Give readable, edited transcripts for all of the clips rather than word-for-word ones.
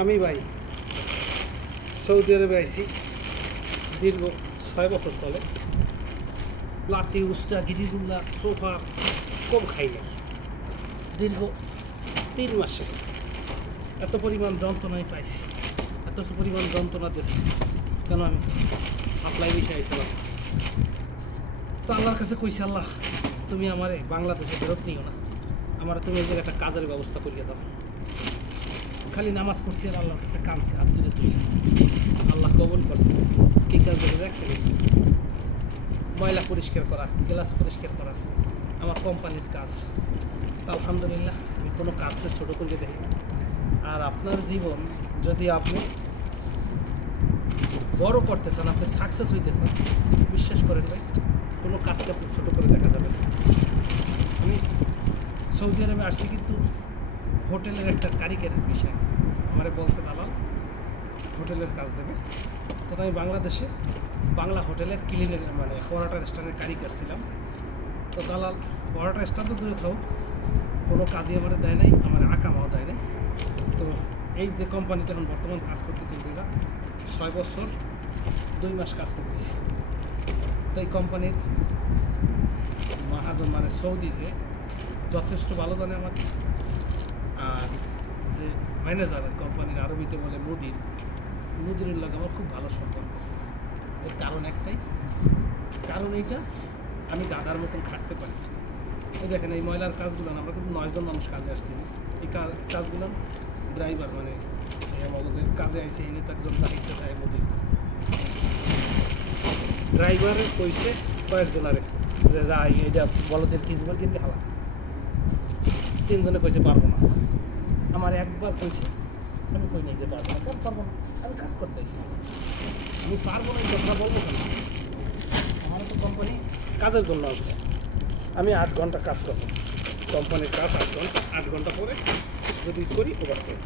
আমি ভাই সৌদি আরবে আইছি দীর্ঘ 6 বছর চলে। লাঠি উস্টা গিরিগুল্লা সোফা কম খাই নাই। দীর্ঘ 3 মাসে এত পরিমাণ যন্ত্রণাই পাইছি, এত পরিমাণ যন্ত্রণা দিয়েছি কেন আমি সাপ্লাই বিষয়ে আইছিলাম। তো আল্লাহর কাছে কইছি, আল্লাহ তুমি আমারে বাংলাদেশে ফেরত নিও না, আমার তুমি এই একটা কাজের ব্যবস্থা করিয়ে দাও। খালি নামাজ পড়ছি আর আল্লাহর কাছে কাঁদছি, হাত তুলে তুলে। আল্লাহ কবুল করছে। কী কাজ করে দেখছেন? ময়লা পরিষ্কার করা, গ্লাস পরিষ্কার করা আমার কোম্পানির কাজ। তা আলহামদুলিল্লাহ আমি কোনো কাজকে ছোটো করে দেখি। আর আপনার জীবন যদি আপনি বড় করতে চান, আপনি সাকসেস হইতে চান, বিশ্বাস করেন ভাই কোনো কাজকে আপনি ছোটো করে দেখা যাবে না। আমি সৌদি আরবে আসছি কিন্তু হোটেলের একটা কারিগরের বিষয় আমারে বলছে দালাল হোটেলের কাজ দেবে। তো আমি বাংলাদেশে বাংলা হোটেলের ক্লিনের মানে পরোটা রেস্টুরেন্টের কারিগর ছিলাম। তো দালাল পরোটা রেস্টুরেন্ট তো দূরে খাও, কোনো কাজই আমার দেয় নাই, আমার আকামাও দেয় নাই। তো এই যে কোম্পানিতে এখন বর্তমান কাজ করতেছি এই জায়গা 6 বছর 2 মাস কাজ করতেছি। তো এই কোম্পানির মহাজন মানে সৌদি যে যথেষ্ট ভালো জানে আমার। আর যে ম্যানেজার কোম্পানির আরবিতে বলে মুদিরের লাগে আমার খুব ভালো সম্পর্ক। এর কারণ একটাই, কারণ এইটা আমি গাদার মতন খাটতে পারি। এই দেখেন এই ময়লার কাজগুলো আমরা কিন্তু 9 জন মানুষ কাজে আসছি। এই কাজগুলো ড্রাইভার মানে আমাদের কাজে আইসে এনে তো একজন দায়িত্ব দেয় মুদির। ড্রাইভারের কইছে কয়েকজনারে যে যা এইটা বলদের কিসবার কিনতে হালা। 3 জনে কইছে পারবো না। আমার একবার কইছে, আমি কই নাই যে পারবো না, কেন পারবো না, আমি কাজ করতে আইছি। আমি পারবো না এই কথা বলবো কেন? আমার তো কোম্পানি কাজের জন্য আছে, আমি 8 ঘন্টা কাজ করবো। কোম্পানির কাজ 8 ঘন্টা পরে যদি করি ওভার করি,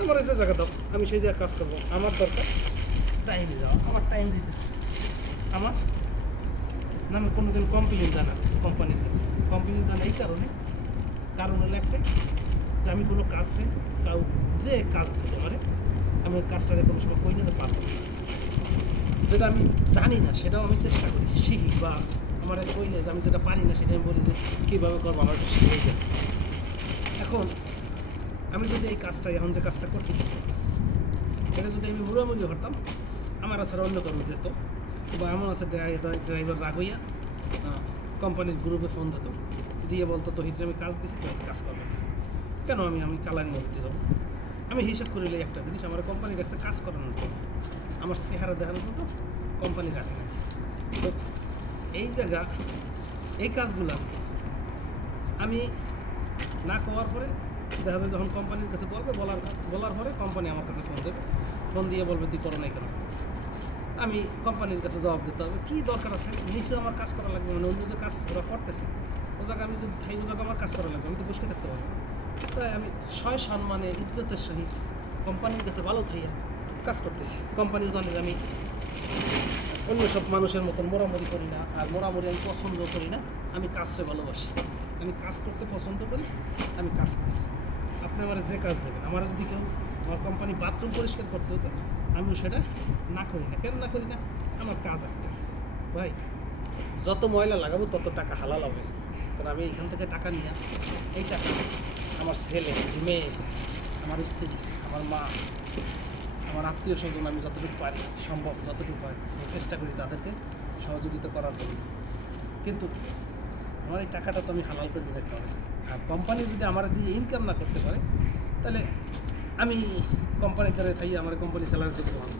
আমার যে জায়গা দাও আমি সেই জায়গায় কাজ করবো। আমার দরকার টাইমে যাওয়া, আমার টাইম দিতেছি। আমার নামে কোনোদিন কমপ্লেন জানা কোম্পানির কাছে, কমপ্লেন জানা এই কারণ হলো একটাই যে আমি কোনো কাজ নেই, যে কাজ দিতে পারে আমি ওই কাজটারে কোনো সময় কই না পারবো না। যেটা আমি জানি না সেটাও আমি চেষ্টা করি শিখি, বা আমার কইলে যে আমি যেটা পারি না সেটা আমি বলি যে কীভাবে করবো আমার একটু শিখে যায়। এখন আমি যদি এই কাজটা এখন যে কাজটা করতেছি এটা যদি আমি মুড়ামুড়ি হতাম আমার ছাড়া অন্য কারণ দিত, বা এমন আছে ড্রাইভার রাগ হইয়া কোম্পানির গ্রুপে ফোন দিত, দিয়ে বলতো তহিদ আমি কাজ দিছি তো কাজ করবো না, কেন আমি কালানি করতে যাবো। আমি হিসাব করিলে একটা জিনিস আমার কোম্পানির কাছে কাজ করানোর জন্য, আমার চেহারা দেখানোর জন্য কোম্পানি রাখে না। তো এই জায়গা এই কাজগুলা আমি না করার পরে দেখা যায় যখন কোম্পানির কাছে বলবে, বলার পরে কোম্পানি আমার কাছে ফোন দেবে, ফোন দিয়ে বলবে তুই করো নাই কেন। আমি কোম্পানির কাছে জবাব দিতে হবে কী দরকার আছে, নিশ্চয়ই আমার কাজ করা লাগবে, মানে অন্য যে কাজ ওরা করতেছে ও জায়গায় আমি যদি থাই ও জায়গায় আমার কাজ করা লাগবে, আমি তো বসে থাকতে পারবো। তাই আমি সয় সম্মানে ইজ্জতের সহিত কোম্পানির কাছে ভালো থাইয়া কাজ করতেছি। কোম্পানি জানে যে আমি অন্য সব মানুষের মতন মোড়ামুড়ি করি না, আর মোড়ামুড়ি আমি পছন্দ করি না। আমি কাজকে ভালোবাসি, আমি কাজ করতে পছন্দ করি, আমি কাজ করি। আপনি আমার যে কাজ দেবেন, আমার যদি কেউ আমার কোম্পানি বাথরুম পরিষ্কার করতে হতো আমিও সেটা না করি না। কেন না করি না? আমার কাজ একটা ভাই, যত ময়লা লাগাবো তত টাকা হালাল হবে। কারণ আমি এখান থেকে টাকা নিয়ে এই টাকা আমার ছেলে মেয়ে, আমার স্ত্রী, আমার মা, আমার আত্মীয় স্বজন আমি যতটুকু পারি সম্ভব যতটুকু পারি চেষ্টা করি তাদেরকে সহযোগিতা করার জন্য। কিন্তু আমার এই টাকাটা তো আমি হালাল করে দিতে হবে। আর কোম্পানি যদি আমার দিয়ে ইনকাম না করতে পারে তাহলে আমি কোম্পানির দ্বারা থাকি আমার কোম্পানি স্যালারি দিতে হবে,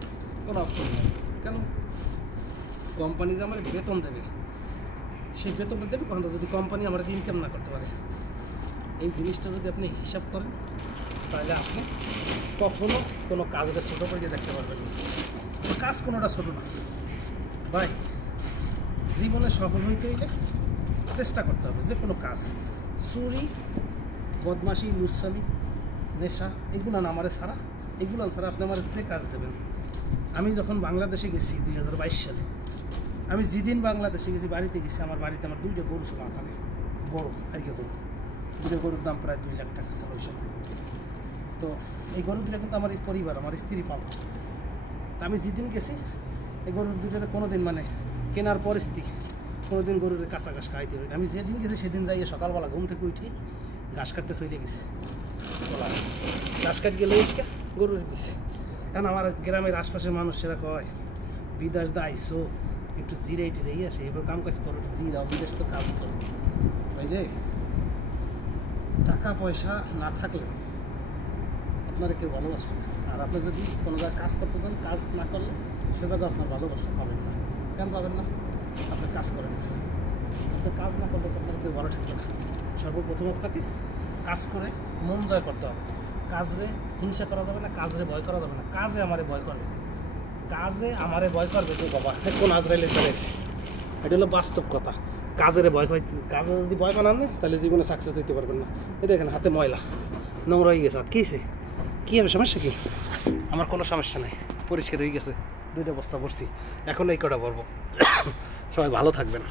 কোনো অপশন নেই। কেন? কোম্পানি যে আমার বেতন দেবে সেই বেতনটা দেবে কখন, যদি কোম্পানি আমার ইনকাম না করতে পারে। এই জিনিসটা যদি আপনি হিসাব করেন তাহলে আপনি কখনো কোনো কাজটা ছোটো করে দেখতে পারবেন না। কাজ কোনোটা ছোটো না ভাই। জীবনে সফল হইতে হইলে চেষ্টা করতে হবে। যে কোনো কাজ, চুরি, বদমাশি, লুচ্ছামি, নেশা, এগুলো না আমার ছাড়া, এগুলো ছাড়া আপনি আমার যে কাজ দেবেন। আমি যখন বাংলাদেশে গেছি 2022 সালে, আমি যেদিন বাংলাদেশে গেছি বাড়িতে গেছি, আমার বাড়িতে আমার 2টা গরু ছিল আকালে, বড় হারিয়ে গরু। 2টা গরুর দাম প্রায় 2 লাখ টাকা ছিল ওই সময়। তো এই গরু দুটো কিন্তু আমার পরিবার, আমার স্ত্রী পালন। তা আমি যেদিন গেছি এই গরু দুটোর কোনো দিন মানে কেনার পরিস্থিতি কোনোদিন গরুর কাঁচা ঘাস খাইতে পারি। আমি যেদিন গেছি সেদিন যাইয়ে সকালবেলা ঘুম থেকে উঠি ঘাস কাটতে চলে গেছি, ঘাস কাট গেলে উঠে গরুর দিছে। এখন আমার গ্রামের আশপাশের মানুষেরা কয় বিদেশ দা আইসো একটু জিরে টিরে আসে, এবার কাম কাজ করো, জিরা বিদেশে তো কাজ করো। ওই যে টাকা পয়সা না থাকলে আপনারা কেউ ভালোবাসবেন না। আর আপনি যদি কোনো জায়গায় কাজ করতে চান, কাজ না করলে সে জায়গায় আপনার ভালোবাসা পাবেন না। কেন পাবেন না? আপনি কাজ করেন না। আপনি কাজ না করলে আপনার কেউ ভালো থাকবে না। সর্বপ্রথম আপনাকে কাজ করে মন জয় করতে হবে। কাজরে হিংসা করা যাবে না, কাজরে ভয় করা যাবে না। কাজে আমারে ভয় করবে, কাজে আমারে ভয় করবে যে বাবা কোন আজরাইলে চলেছে। এটা হলো বাস্তব কথা। কাজের ভয় পাইতে, কাজে যদি ভয় পানান না তাহলে জীবনে সাকসেস হইতে পারবেন না। এই দেখেন হাতে ময়লা নোংরা হয়ে গেছে। কী হয়েছে? কী হবে? সমস্যা কি? আমার কোনো সমস্যা নেই, পরিষ্কার হয়ে গেছে। 2টা বস্তা ভরছি, এখন এই কটা ভরবো। সবাই ভালো থাকবেন।